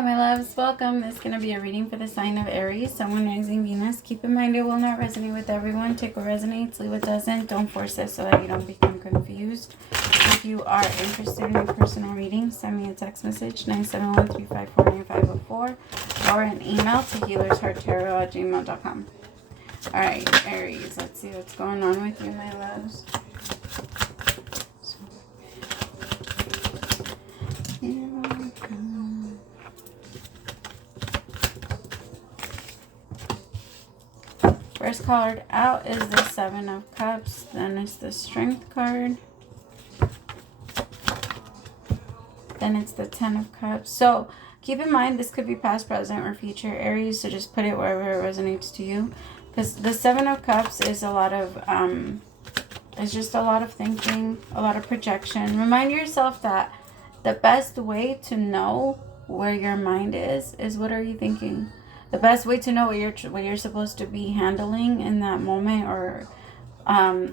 Hi, my loves. Welcome. This is going to be a reading for the sign of Aries, Sun, Moon, Rising, Venus. Keep in mind it will not resonate with everyone. Take what resonates, leave what doesn't. Don't force it so that you don't become confused. If you are interested in a personal reading, send me a text message, 971-354-9504, or an email to HealersHeartTarot@gmail.com. Alright, Aries, let's see what's going on with you, my loves. First card out is the Seven of Cups. Then it's the Strength card. Then it's the Ten of Cups. So keep in mind this could be past, present, or future, Aries. So just put it wherever it resonates to you. Because the Seven of Cups is a lot of, it's just a lot of thinking, a lot of projection. Remind yourself that the best way to know where your mind is what are you thinking? The best way to know what you're supposed to be handling in that moment, or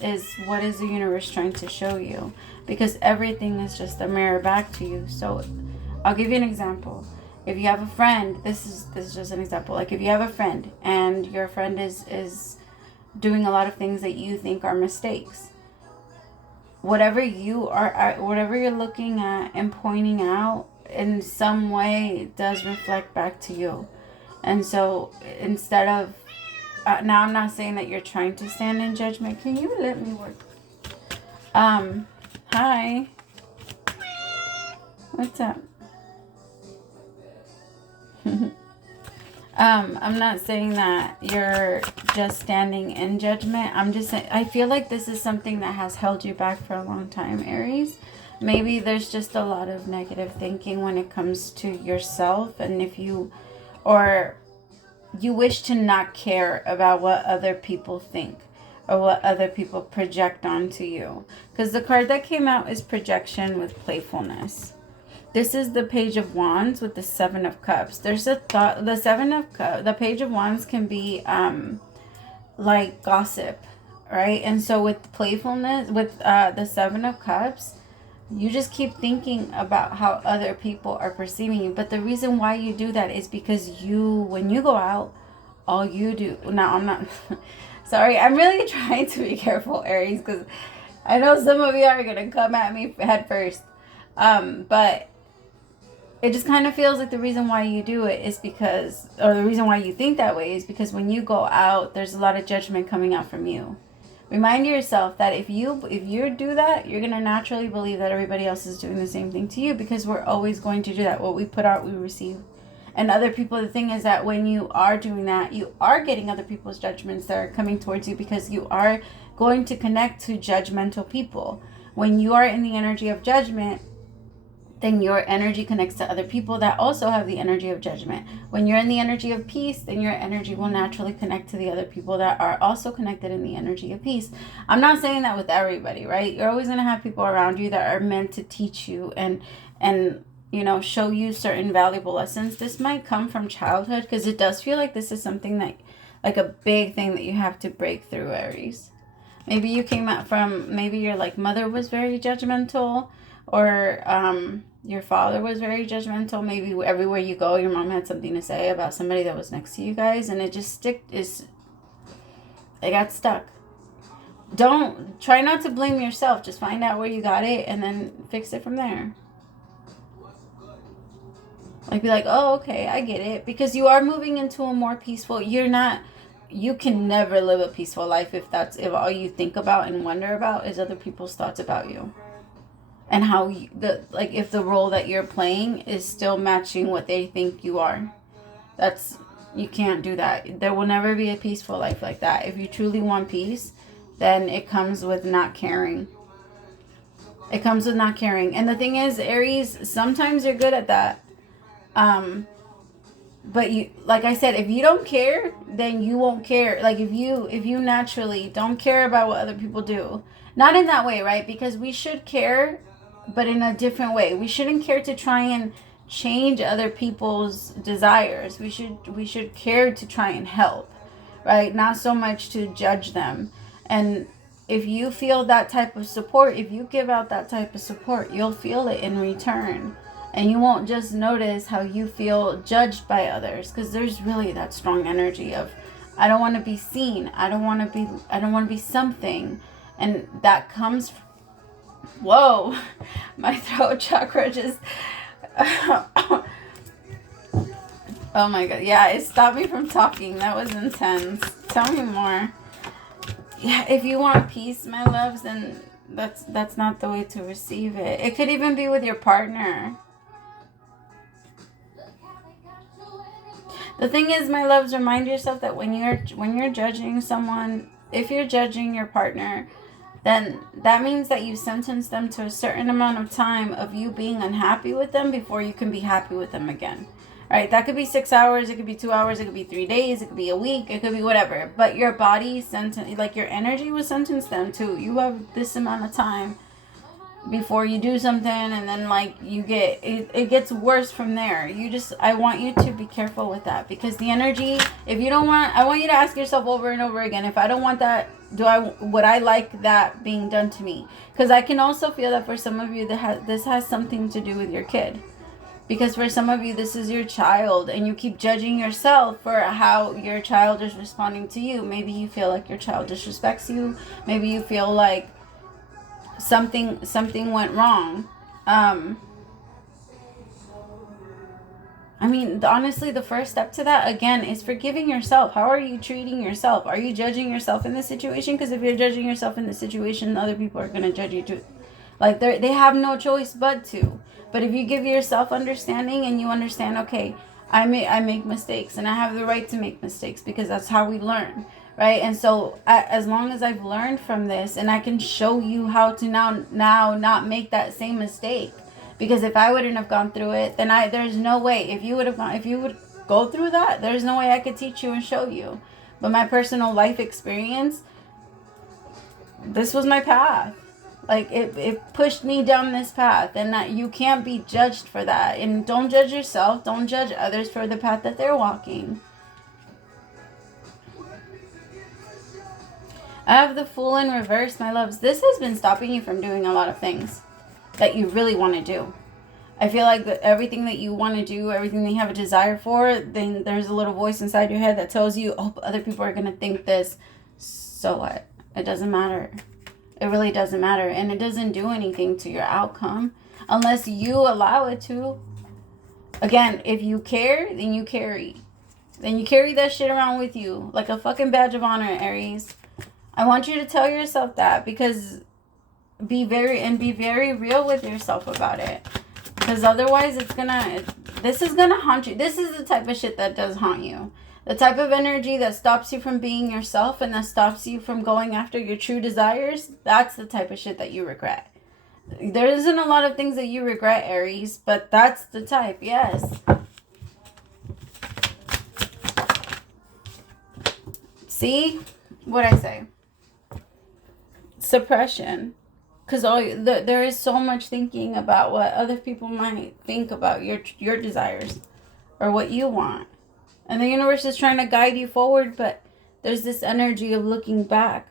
is what is the universe trying to show you? Because everything is just a mirror back to you. So I'll give you an example. If you have a friend, this is just an example. Like if you have a friend and your friend is doing a lot of things that you think are mistakes, whatever you're looking at and pointing out in some way does reflect back to you. And so instead of, now I'm not saying that you're trying to stand in judgment. Can you let me work? Hi. What's up? I'm not saying that you're just standing in judgment. I'm just saying, I feel like this is something that has held you back for a long time, Aries. Maybe there's just a lot of negative thinking when it comes to yourself. And if you, or you wish to not care about what other people think or what other people project onto you. Because the card that came out is projection with playfulness. This is the Page of Wands with the Seven of Cups. There's a thought, the Seven of Cups, the Page of Wands can be like gossip, right? And so with playfulness, with the Seven of Cups, you just keep thinking about how other people are perceiving you. But the reason why you do that is because when you go out, all you do... Now, I'm not... Sorry, I'm really trying to be careful, Aries, because I know some of you are going to come at me head first. But it just kind of feels like the reason why you do it is because... Or the reason why you think that way is because when you go out, there's a lot of judgment coming out from you. Remind yourself that if you do that, you're going to naturally believe that everybody else is doing the same thing to you, because we're always going to do that. What we put out, we receive. And other people, the thing is that when you are doing that, you are getting other people's judgments that are coming towards you, because you are going to connect to judgmental people. When you are in the energy of judgment, then your energy connects to other people that also have the energy of judgment. When you're in the energy of peace, then your energy will naturally connect to the other people that are also connected in the energy of peace. I'm not saying that with everybody, right? You're always going to have people around you that are meant to teach you and you know, show you certain valuable lessons. This might come from childhood, because it does feel like this is something that, like a big thing that you have to break through, Aries. Maybe you came out from, maybe your like mother was very judgmental, or your father was very judgmental. Maybe everywhere you go, your mom had something to say about somebody that was next to you guys, and it just it got stuck. Don't try not to blame yourself. Just find out where you got it and then fix it from there. Like, be like, oh, okay, I get it. Because you are moving into a more peaceful, you can never live a peaceful life if all you think about and wonder about is other people's thoughts about you. And how if the role that you're playing is still matching what they think you are. You can't do that. There will never be a peaceful life like that. If you truly want peace, then it comes with not caring. It comes with not caring. And the thing is, Aries, sometimes you're good at that. But you, like I said, if you don't care, then you won't care. Like if you naturally don't care about what other people do, not in that way, right? Because we should care, but in a different way. We shouldn't care to try and change other people's desires. We should care to try and help, right? Not so much to judge them. And if you feel that type of support, if you give out that type of support, you'll feel it in return. And you won't just notice how you feel judged by others, because there's really that strong energy of, I don't want to be seen. I don't want to be something. And that comes, whoa, my throat chakra just, oh my God. Yeah, it stopped me from talking. That was intense. Tell me more. Yeah, if you want peace, my loves, then that's not the way to receive it. It could even be with your partner. The thing is, my loves, remind yourself that when you're judging someone, if you're judging your partner, then that means that you sentence them to a certain amount of time of you being unhappy with them before you can be happy with them again. Right? That could be 6 hours, it could be 2 hours, it could be 3 days, it could be a week, it could be whatever. But your body like your energy will sentence them to, you have this amount of time before you do something, and then like you get it gets worse from there. I want you to be careful with that, because the energy, if you don't want, I want you to ask yourself over and over again, if I don't want that, would I like that being done to me? Because I can also feel that for some of you this has something to do with your kid, because for some of you this is your child, and you keep judging yourself for how your child is responding to you. Maybe you feel like your child disrespects you. Maybe you feel like something went wrong. I mean, honestly, the first step to that, again, is forgiving yourself. How are you treating yourself? Are you judging yourself in this situation? Because if you're judging yourself in this situation, other people are going to judge you too. Like, they have no choice but to. But if you give yourself understanding and you understand, okay, I make mistakes, and I have the right to make mistakes, because that's how we learn. Right? And so as long as I've learned from this, and I can show you how to now not make that same mistake, because if I wouldn't have gone through it, then there's no way, if you would go through that, there's no way I could teach you and show you. But my personal life experience, this was my path. Like it pushed me down this path, and you can't be judged for that. And don't judge yourself, don't judge others for the path that they're walking. I have the Fool in reverse, my loves. This has been stopping you from doing a lot of things that you really want to do. I feel like everything that you want to do, everything that you have a desire for, then there's a little voice inside your head that tells you, oh, but other people are going to think this. So what? It doesn't matter. It really doesn't matter. And it doesn't do anything to your outcome unless you allow it to. Again, if you care, then you carry. Then you carry that shit around with you like a fucking badge of honor, Aries. I want you to tell yourself that, because be very real with yourself about it. Because otherwise this is gonna haunt you. This is the type of shit that does haunt you. The type of energy that stops you from being yourself and that stops you from going after your true desires. That's the type of shit that you regret. There isn't a lot of things that you regret, Aries, but that's the type, yes. See what I say? Suppression. Because there is so much thinking about what other people might think about your desires or what you want. And the universe is trying to guide you forward, but there's this energy of looking back.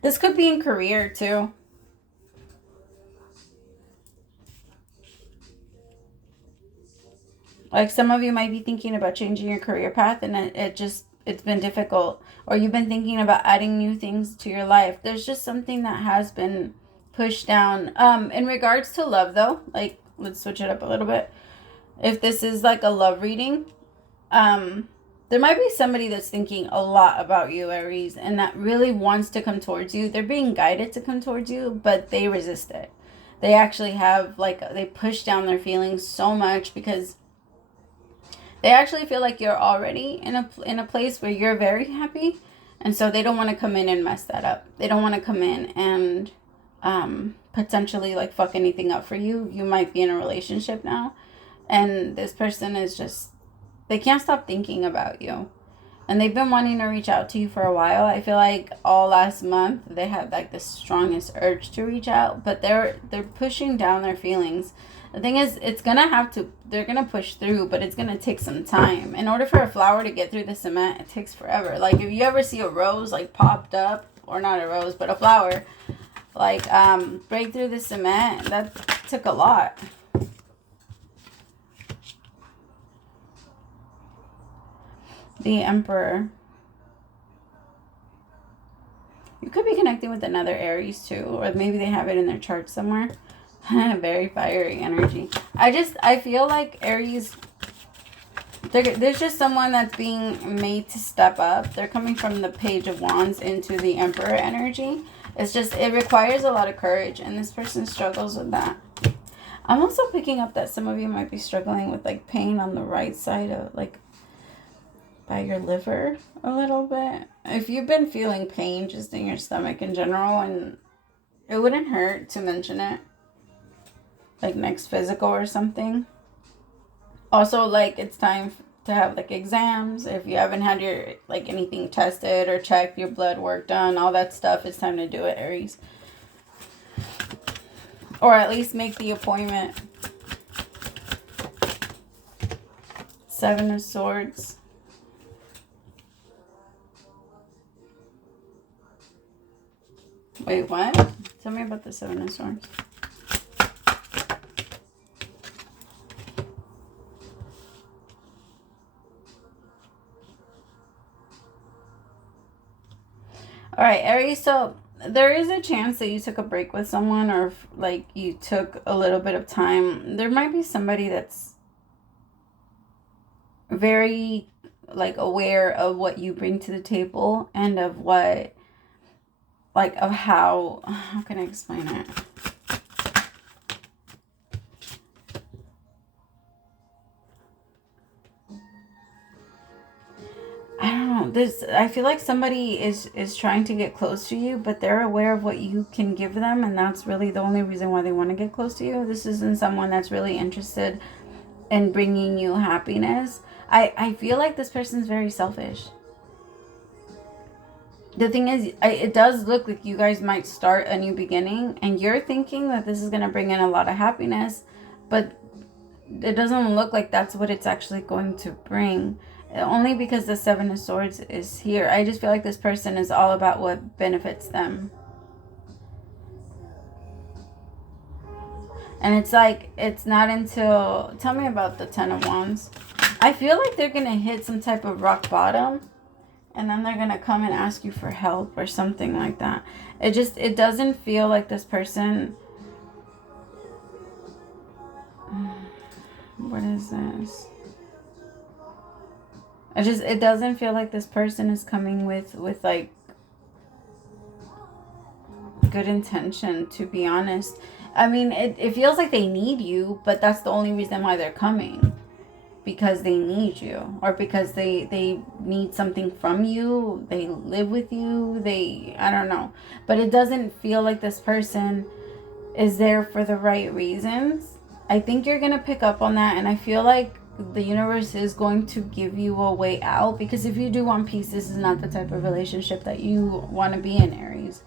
This could be in career too. Like some of you might be thinking about changing your career path, and it's been difficult. Or you've been thinking about adding new things to your life. There's just something that has been pushed down. In regards to love though, like let's switch it up a little bit. If this is like a love reading, there might be somebody that's thinking a lot about you, Aries, and that really wants to come towards you. They're being guided to come towards you, but they resist it. They actually have they push down their feelings so much because they actually feel like you're already in a place where you're very happy. And so they don't want to come in and mess that up. They don't want to come in and potentially like fuck anything up for you. You might be in a relationship now. And this person is just, they can't stop thinking about you. And they've been wanting to reach out to you for a while. I feel like all last month they had like the strongest urge to reach out. But they're pushing down their feelings. The thing is, they're going to push through, but it's going to take some time. In order for a flower to get through the cement, it takes forever. Like if you ever see a rose like popped up, or not a rose, but a flower, Like, break through the cement. That took a lot. The Emperor. You could be connecting with another Aries too, or maybe they have it in their chart somewhere. Very fiery energy. I feel like Aries, there's just someone that's being made to step up. They're coming from the Page of Wands into the Emperor energy. It's just, it requires a lot of courage, and this person struggles with that. I'm also picking up that some of you might be struggling with like pain on the right side of like by your liver a little bit. If you've been feeling pain just in your stomach in general, and it wouldn't hurt to mention it, like next physical or something. Also, like, it's time to have like exams. If you haven't had your like anything tested or checked, your blood work done, all that stuff, it's time to do it, Aries. Or at least make the appointment. Seven of Swords. Wait, what? Tell me about the Seven of Swords. All right, Aries, so there is a chance that you took a break with someone, or like you took a little bit of time. There might be somebody that's very like aware of what you bring to the table and of what, like, of how can I explain it? I don't know. I feel like somebody is trying to get close to you, but they're aware of what you can give them, and that's really the only reason why they want to get close to you. This isn't someone that's really interested in bringing you happiness. I feel like this person's very selfish. The thing is, it does look like you guys might start a new beginning, and you're thinking that this is going to bring in a lot of happiness, but it doesn't look like that's what it's actually going to bring. Only because the Seven of Swords is here. I just feel like this person is all about what benefits them. And it's like, it's not until... Tell me about the Ten of Wands. I feel like they're going to hit some type of rock bottom, and then they're going to come and ask you for help or something like that. It doesn't feel like this person... What is this? It doesn't feel like this person is coming with like good intention, to be honest. I mean, it feels like they need you, but that's the only reason why they're coming. Because they need you, or because they need something from you. They live with you. I don't know. But it doesn't feel like this person is there for the right reasons. I think you're going to pick up on that, and I feel like the universe is going to give you a way out, because if you do want peace, this is not the type of relationship that you want to be in, Aries.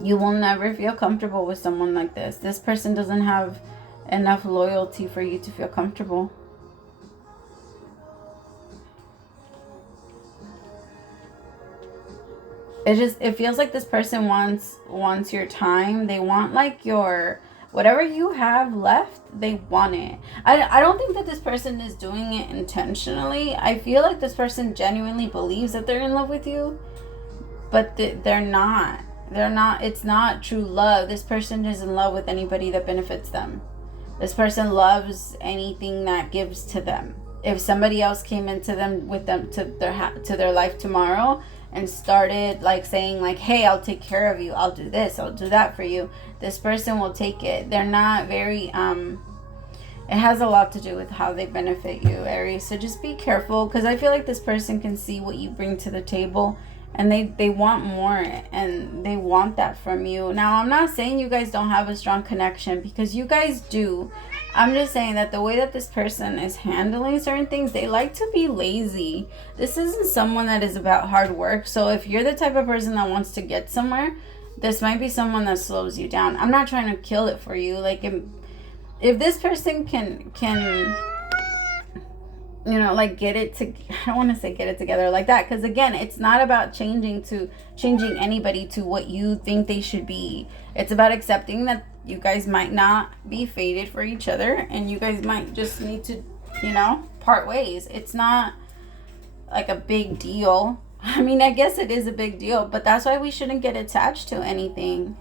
You will never feel comfortable with someone like this. This person doesn't have enough loyalty for you to feel comfortable. It feels like this person wants your time. They want like your... Whatever you have left, they want it. I don't think that this person is doing it intentionally. I feel like this person genuinely believes that they're in love with you. But they're not. They're not. It's not true love. This person is in love with anybody that benefits them. This person loves anything that gives to them. If somebody else came into them with them to their life tomorrow and started like saying like, hey, I'll take care of you, I'll do this, I'll do that for you, this person will take it. They're not very it has a lot to do with how they benefit you, Aries. So just be careful, because I feel like this person can see what you bring to the table, and they want more, and they want that from you. Now, I'm not saying you guys don't have a strong connection, because you guys do. I'm just saying that the way that this person is handling certain things, they like to be lazy. This isn't someone that is about hard work. So if you're the type of person that wants to get somewhere, this might be someone that slows you down. I'm not trying to kill it for you. Like, if this person can you know, like get it to, I don't want to say get it together like that, because again, it's not about changing anybody to what you think they should be. It's about accepting that you guys might not be fated for each other, and you guys might just need to, you know, part ways. It's not like a big deal. I mean, I guess it is a big deal, but that's why we shouldn't get attached to anything,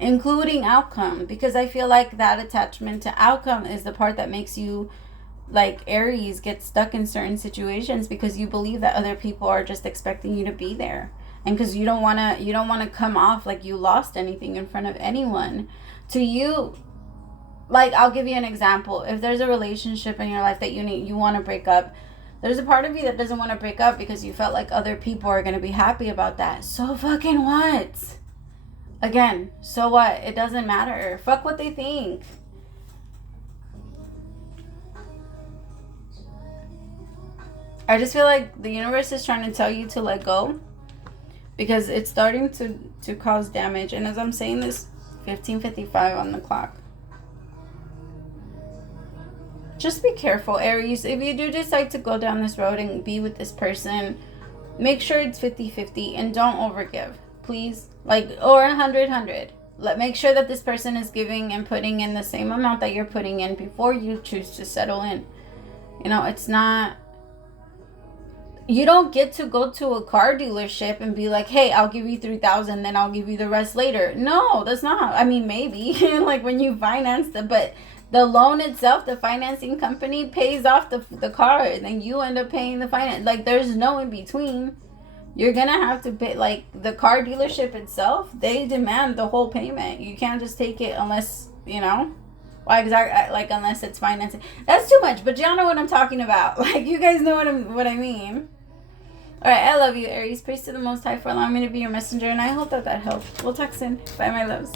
including outcome, because I feel like that attachment to outcome is the part that makes you, like Aries, get stuck in certain situations, because you believe that other people are just expecting you to be there, and because you don't want to come off like you lost anything in front of anyone. To you, like, I'll give you an example. If there's a relationship in your life that you want to break up, there's a part of you that doesn't want to break up because you felt like other people are going to be happy about that. So fucking what? Again, so what? It doesn't matter. Fuck what they think. I just feel like the universe is trying to tell you to let go, because it's starting to cause damage. And as I'm saying this, 15:55 on the clock. Just be careful, Aries. If you do decide to go down this road and be with this person, make sure it's 50-50 and don't overgive, please. Like, or 100-100. Make sure that this person is giving and putting in the same amount that you're putting in before you choose to settle in. You know, it's not, you don't get to go to a car dealership and be like, hey, I'll give you 3,000, then I'll give you the rest later. No, that's not, I mean, maybe like when you finance it, but the loan itself, the financing company pays off the car, and then you end up paying the finance. Like, there's no in between. You're gonna have to pay, like, the car dealership itself, they demand the whole payment. You can't just take it unless, you know, well, exactly, like, unless it's financing. That's too much, but y'all know what I'm talking about. Like, you guys know what I mean. All right, I love you, Aries. Praise to the Most High for allowing me to be your messenger, and I hope that helped. We'll talk soon. Bye, my loves.